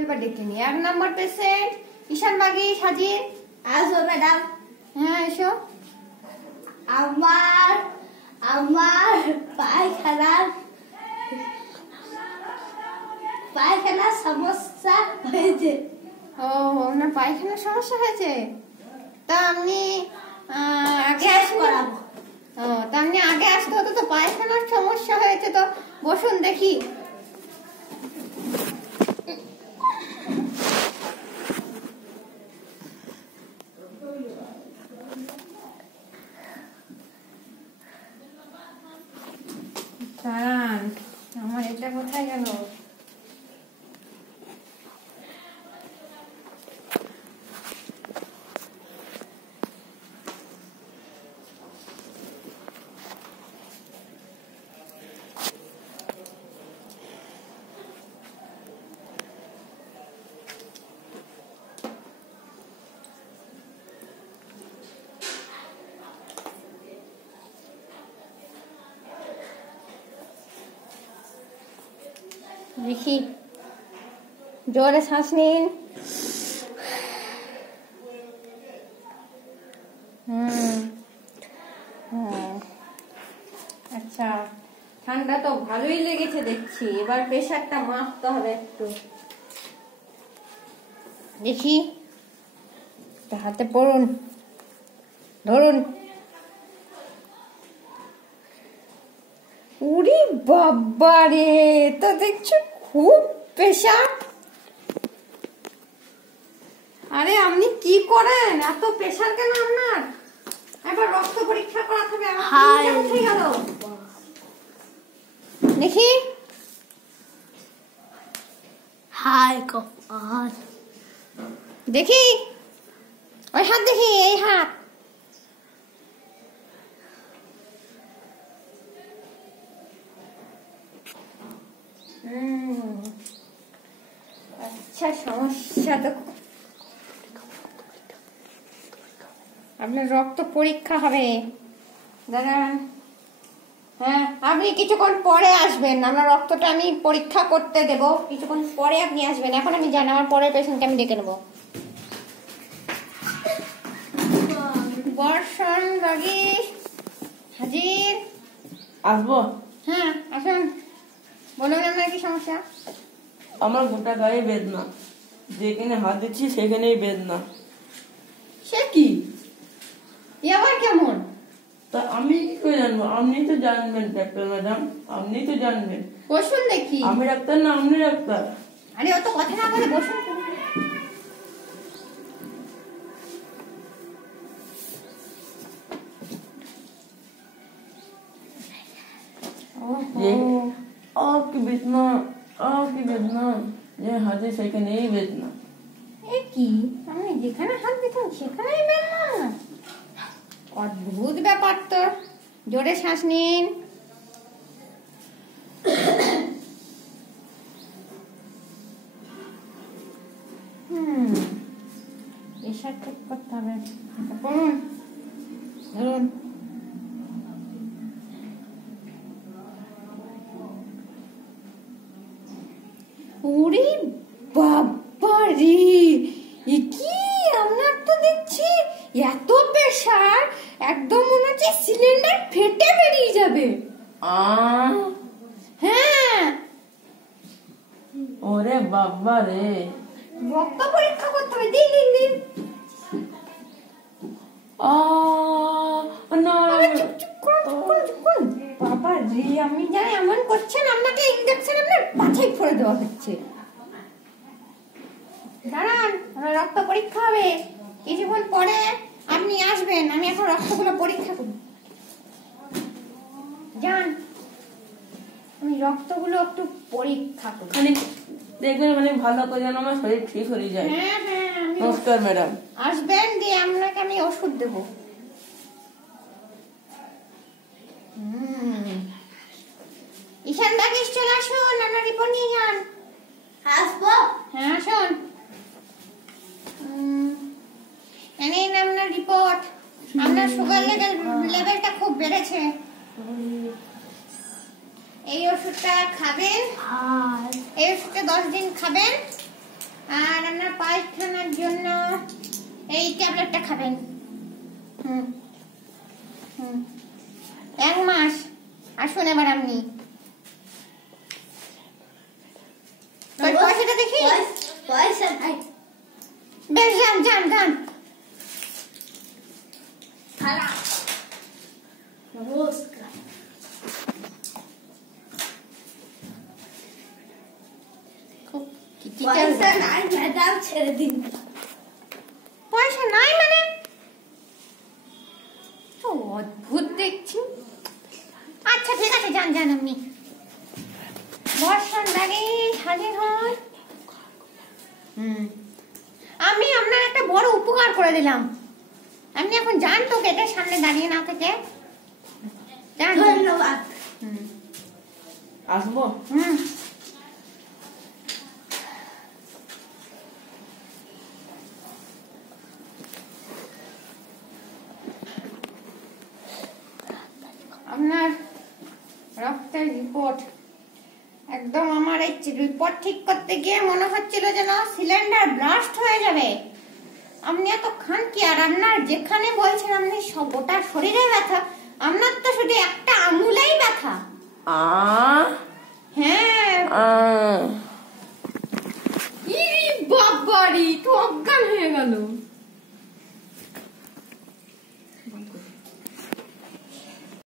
এবার ডেকে নি। 1 নম্বর পেশেন্ট ঈশান বাগি সাজিয়ে আসো ম্যাডাম। হ্যাঁ এসো। আমার আমার পায়খানার সমস্যা হয়েছে। ও আপনার পায়খানার সমস্যা হয়েছে? তা আপনি আগে করাবো। ও তা আপনি আগে আসতে হতো তো। পায়খানার সমস্যা হয়েছে তো বসুন দেখি। দাঁড়ান, আমার এটা কোথায় গেল? দেখি, জোরে শ্বাস নিন। আচ্ছা, ঠান্ডা তো ভালোই লেগেছে দেখছি। এবার প্রেশারটা মাপতে হবে একটু। দেখি, হাতে পড়ুন, ধরুন। উরি বাবা রে, তো দেখছো খুব প্রেশার। আরে আপনি কি করেন? এত প্রেশার কেন আপনার? এবার রক্ত পরীক্ষা করাতে হবে। উঠে গেল দেখি। হাই কপাল। দেখি ওই হাত, দেখি এই হাত। আচ্ছা, সমস্যা তো আপনার রক্ত পরীক্ষা হবে। দাঁড়ান, হ্যাঁ আপনি কিছুক্ষণ পরে আসবেন। আপনার রক্তটা আমি পরীক্ষা করতে দেব, কিছুক্ষণ পরে আপনি আসবেন। এখন আমি জানি আমার পরের পেশেন্টকে আমি ডেকে নেবো। বর্ষণ বাগি হাজির। আসবো? হ্যাঁ আসুন, বলুন আপনার কি সমস্যা? আমার গোটা গায়ে বেদনা, যেখানে হাত দিচ্ছি সেখানেই বেদনা। সে কি আবার কেমন? তা আমি কি করে জানবো? আপনি তো জানবেন ডাক্তার ম্যাডাম, আপনি তো জানবেন। বসুন দেখি। আমি ডাক্তার না আপনি ডাক্তার? আরে অত কথা না বলে বসুন। কি বেদনা, কি বেদনা, যে হাতে সেখানেই বেদনা। এ কি, আমি যেখানে হাত দিতাম সেখানেই বেদনা? অদ্ভুত ব্যাপার তো। জোরে শ্বাস নিন। প্রেশার চেক করতে হবে। পড়ুন, ধরুন। ওরে বাবা রে, এ কি আপনার তো দেখছি এত প্রেশার, একদম মনে হচ্ছে সিলিন্ডার ফেটে বেরিয়ে যাবে। হ্যাঁ। ওরে বাবা রে, রক্ত পরীক্ষা করতে হবে। দিন দিন দিন। বাবা রে, আমি যা এমন করছেন, আপনাকে ইনজেকশন আপনার পাছায় ফোড়ে দেওয়া হচ্ছে। দাঁড়ান, আমার রক্ত পরীক্ষা হবে, কিছুক্ষণ পরে আপনি আসবেন। আমি এখন রক্তগুলো পরীক্ষা করব। যান, আমি রক্তগুলো একটু পরীক্ষা করব। দেখবেন মানে ভালো করে যেন আমার শরীর ঠিক হয়ে যায়। হ্যাঁ হ্যাঁ, নমস্কার ম্যাডাম। আসবেন, দিয়ে আপনাকে আমি ওষুধ দেব। ঈশান বাগিশ চলে আসুন, আপনার রিপোর্ট নিয়ে যান। আসবো? হ্যাঁ আসুন। এনেন আপনার রিপোর্ট। আপনার সুগার লেভেলটা খুব বেড়েছে। এই ওষুধটা খাবেন, এই ওষুধটা 10 দিন খাবেন, পায়খানার জন্য এই ট্যাবলেটটা খাবেন। হুম হুম 1 মাস। আসুন এবার আপনি ওই পয়সাটা দেখি। পয়সা নাই। বেশ, যান যান যান। খারাপ। নমস্কার। খুব পয়সা নাই ম্যাডাম, ছেড়ে দিন। পয়সা নাই মানে? তো অদ্ভুত দেখছি। আচ্ছা ঠিক আছে, যান যান আপনি। বর্ষার ব্যাগে হাজির হয়। আমি আপনার একটা বড় উপকার করে দিলাম। আপনি এখন যান তো, গেটের সামনে দাঁড়িয়ে না থেকে যান। ধন্যবাদ। আসবো? হুম আপনার রক্তের রিপোর্ট একদম, আমার এই রিপোর্ট ঠিক করতে গিয়ে মনে হচ্ছিল যেন সিলিন্ডার ব্লাস্ট হয়ে যাবে। আপনি এত খান কি? আর আপনার যেখানে বলছেন আপনি গোটা শরীরে ব্যথা, আপনার তো শুধু একটা আঙুলেই ব্যথা। হ্যাঁ বাবারি, তো অজ্ঞান হয়ে গেল।